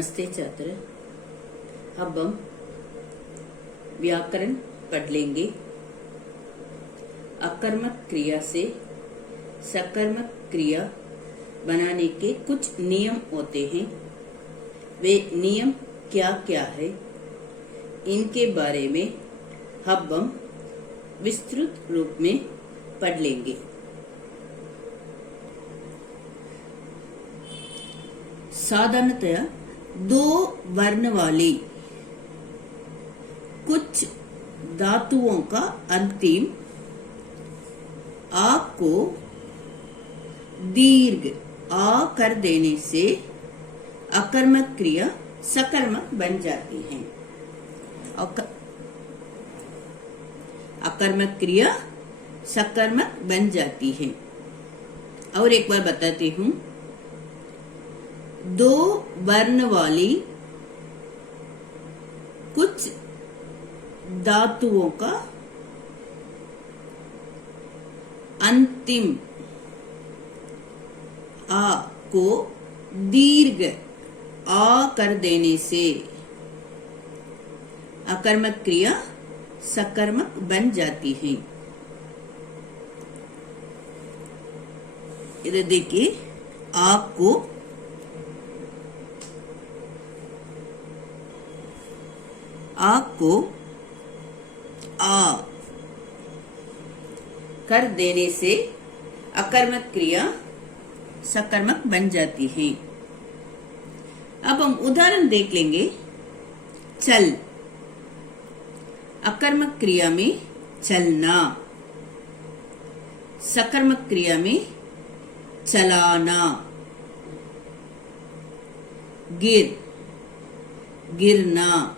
नमस्ते छात्र। अब हम व्याकरण पढ़ लेंगे। अकर्मक क्रिया से सकर्मक क्रिया बनाने के कुछ नियम होते हैं। वे नियम क्या क्या है, इनके बारे में अब हम विस्तृत रूप में पढ़ लेंगे। साधारणतया दो वर्ण वाली कुछ धातुओं का अंतिम आ को दीर्घ आ कर देने से अकर्मक क्रिया सकर्मक बन जाती है। अकर्मक क्रिया सकर्मक बन जाती है। और एक बार बताती हूँ, दो वर्ण वाली कुछ धातुओं का अंतिम आ को दीर्घ आ कर देने से अकर्मक क्रिया सकर्मक बन जाती है। इधर देखिए, आ को आ कर देने से अकर्मक क्रिया सकर्मक बन जाती है। अब हम उदाहरण देख लेंगे। चल, अकर्मक क्रिया में चलना, सकर्मक क्रिया में चलाना। गिर, गिरना,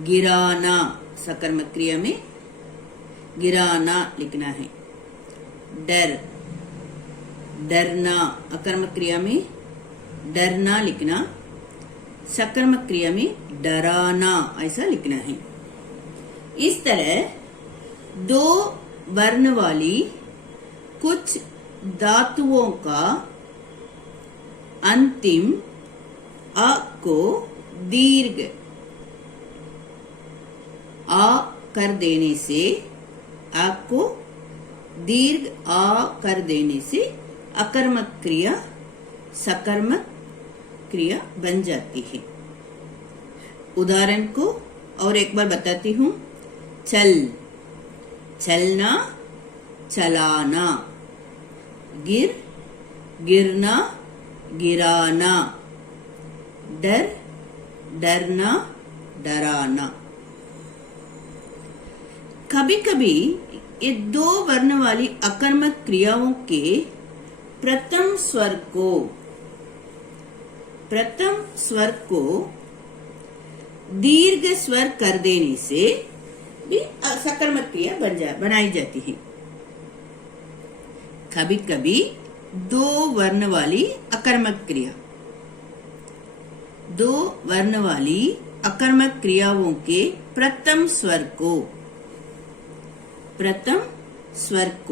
गिराना, सकर्मक क्रिया में गिराना लिखना है। डर, डरना, अकर्मक क्रिया में डरना लिखना, सकर्मक क्रिया में डराना ऐसा लिखना है। इस तरह दो वर्ण वाली कुछ धातुओं का अंतिम अ को दीर्घ आ कर देने से, आ को दीर्घ आ कर देने से अकर्मक क्रिया सकर्मक क्रिया बन जाती है। उदाहरण को और एक बार बताती हूँ। चल, चलना, चलाना। गिर, गिरना, गिराना। डर, डरना, डराना। कभी कभी ये दो वर्ण वाली अकर्मक क्रियाओं के प्रथम स्वर को दीर्घ स्वर कर देने से भी सकर्मक क्रिया बनाई जाती है। कभी कभी दो वर्ण वाली अकर्मक क्रिया, दो वर्ण वाली अकर्मक क्रियाओं के प्रथम स्वर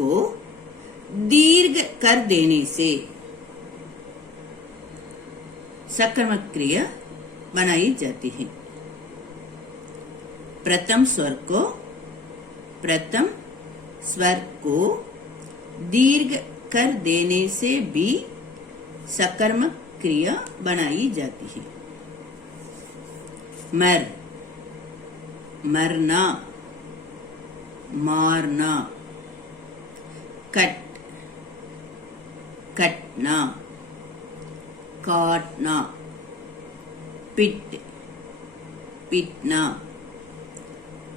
को दीर्घ कर देने से सकर्मक क्रिया बनाई जाती है। प्रथम स्वर को दीर्घ कर देने से भी सकर्मक क्रिया बनाई जाती है। मर, मरना, मारना। कट, कटना, काटना। पिट, पीटना,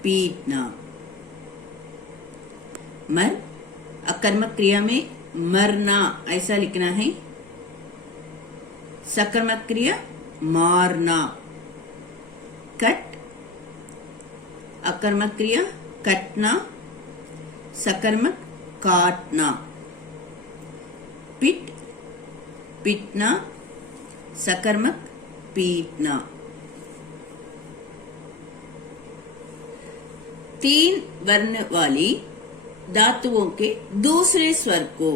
पीटना। मर, अकर्मक क्रिया में मरना ऐसा लिखना है। सकर्मक क्रिया मारना। कट, अकर्मक क्रिया कटना, सकर्मक काटना। पिट, पीटना, सकर्मक पीटना। तीन वर्ण वाली धातुओं के दूसरे स्वर को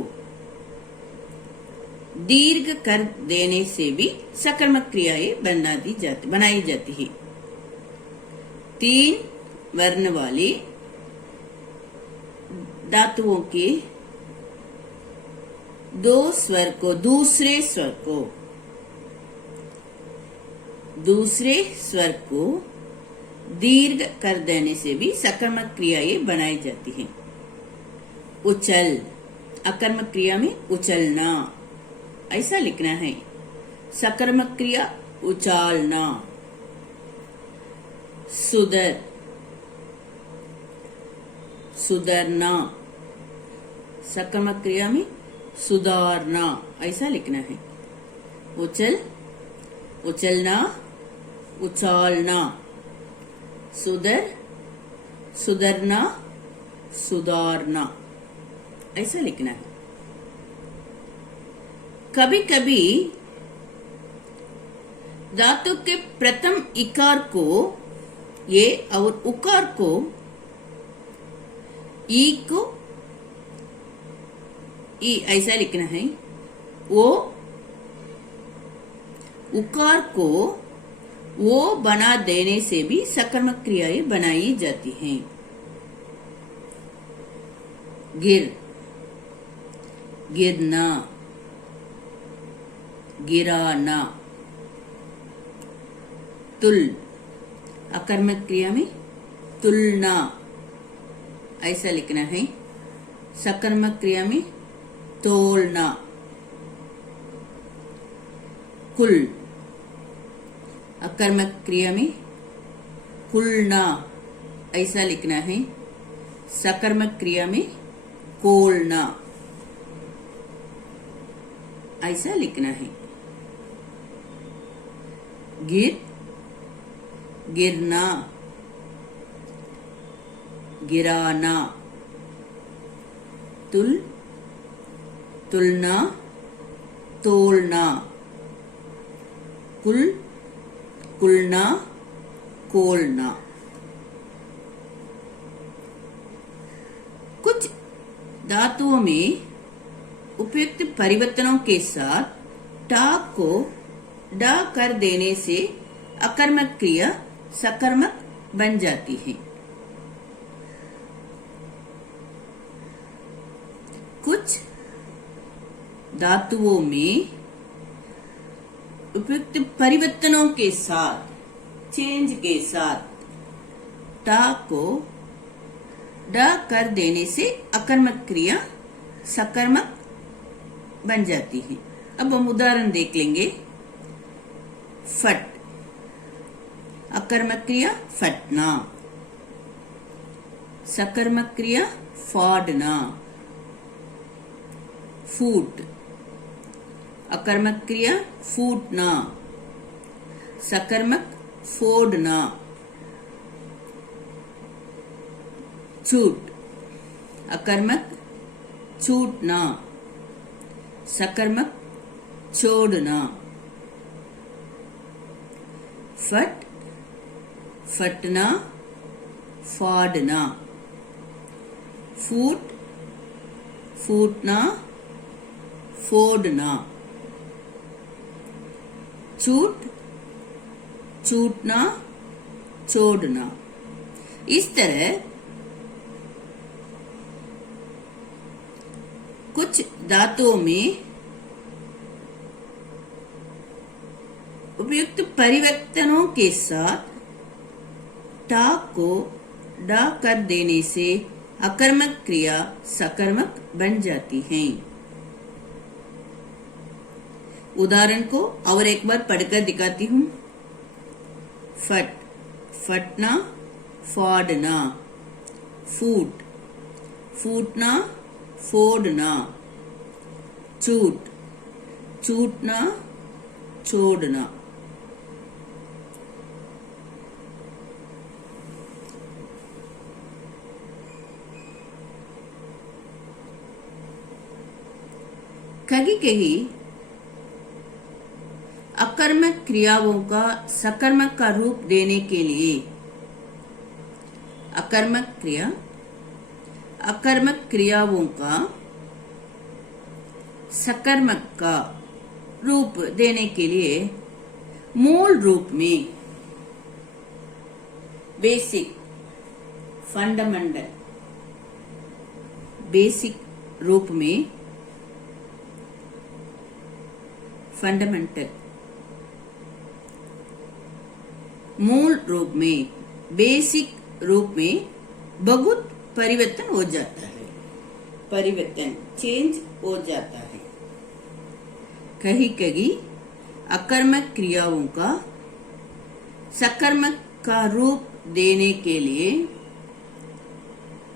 दीर्घ कर देने से भी सकर्मक क्रियाएं बनाई जाती है। 3 वर्ण वाले धातुओं के 2 स्वर को दूसरे स्वर को दीर्घ कर देने से भी सकर्मक क्रियाएं बनाई जाती हैं। उछल, अकर्मक क्रिया में उछलना ऐसा लिखना है। सकर्मक क्रिया उछालना। सुधर, सुधरना। सकर्मक क्रिया में सुधारना ऐसा लिखना है। उछल, उछलना, उछालना। सुधर, सुधरना, सुधारना ऐसा लिखना है। कभी कभी धातु के प्रथम इकार को ये और उकार को ई ऐसा लिखना है। वो उकार को वो बना देने से भी सकर्मक क्रियाएं बनाई जाती हैं। गिर, गिरना, गिराना। तुल, अकर्मक क्रिया में तुलना ऐसा लिखना है। सकर्मक क्रिया में तोलना। कुल, अकर्मक क्रिया में कुलना ऐसा लिखना है। सकर्मक क्रिया में कोलना ऐसा लिखना है। गिर, गिरना, गिराना। तुल, तुलना, तोलना। कुल, कुलना, कोलना। कुछ धातुओं में उपयुक्त परिवर्तनों के साथ टा को डा कर देने से अकर्मक क्रिया सकर्मक बन जाती है। कुछ धातुओं में उपयुक्त परिवर्तनों के साथ, चेंज के साथ टा को डा कर देने से अकर्मक क्रिया सकर्मक बन जाती है। अब हम उदाहरण देख लेंगे। फट, अकर्मक क्रिया फटना। सकर्मक क्रिया फाड़ना। फूट, अकर्मक क्रिया फूटना। सकर्मक फोड़ना। छूट, अकर्मक छूटना। सकर्मक छोड़ना। फट, फटना, फाड़ना। फूट, फूटना, फोड़ना। छूट, छूटना, छोड़ना। इस तरह कुछ धातुओं में उपयुक्त परिवर्तनों के साथ टा को डा कर देने से अकर्मक क्रिया सकर्मक बन जाती है। उदाहरण को और एक बार पढ़कर दिखाती हूँ। फट, फटना, फाड़ना। फूट, फूटना, फोड़ना। छूट, छूटना, छोड़ना। कहीं कहीं अकर्मक क्रियाओं का सकर्मक का रूप देने के लिए अकर्मक क्रियाओं का सकर्मक का रूप देने के लिए मूल रूप में, बेसिक, फंडामेंटल, बेसिक रूप में, फंडामेंटल, मूल रूप में, बेसिक रूप में बहुत परिवर्तन हो जाता है, परिवर्तन, चेंज हो जाता है। कहीं कहीं अकर्मक क्रियाओं का सकर्मक का रूप देने के लिए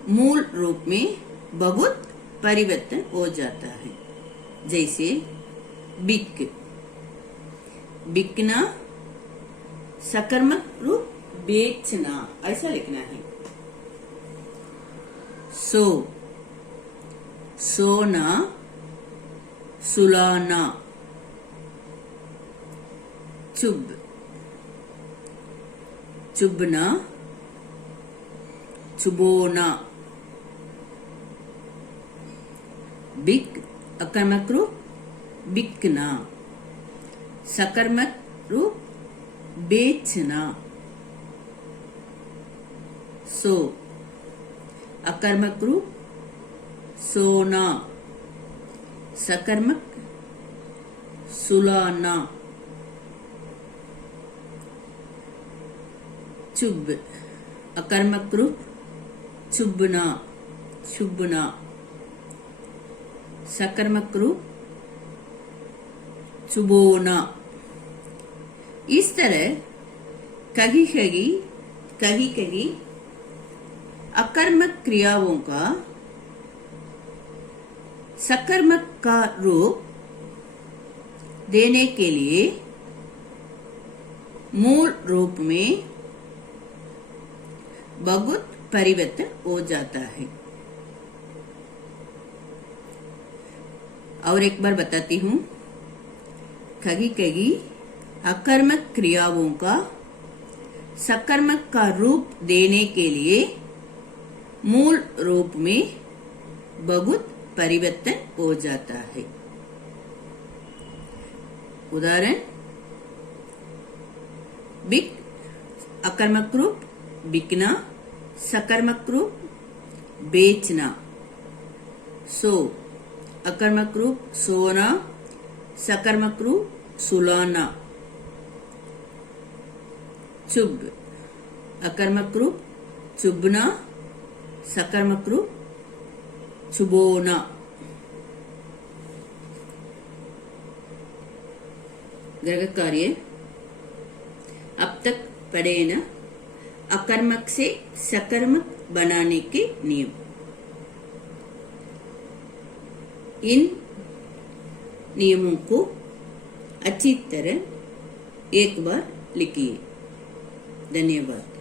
मूल रूप में बहुत परिवर्तन हो जाता है। जैसे बिक, बिकना, सकर्मक रूप बेचना, ऐसा लिखना है। सो, सोना, सुलाना। चुभ, चुभना, चुबोना। बिक, अकर्मक रूप बिकना, सकर्मक रूप बेचना। सो, अकर्मक रूप सोना, सकर्मक सुलाना। चुभ, अकर्मक रूप चुभना, चुभना। सकर्मक रूप चुबोना। इस तरह कहीं कहीं अकर्मक क्रियाओं का सकर्मक का रूप देने के लिए मूल रूप में बहुत परिवर्तन हो जाता है। और एक बार बताती हूँ, कहीं अकर्मक क्रियाओं का सकर्मक का रूप देने के लिए मूल रूप में बहुत परिवर्तन हो जाता है। उदाहरण, बिक, अकर्मक रूप बिकना, सकर्मक रूप बेचना। सो, अकर्मक रूप सोना, सकर्मक रूप सुलाना। चुभ, अकर्मक रूप चुभना, सकर्मक रूप चुबोना। ग्रह कार्य अब तक पढ़े न, अकर्मक से सकर्मक बनाने के नियम। इन नियमों को अच्छी तरह एक बार लिखिए। धन्यवाद।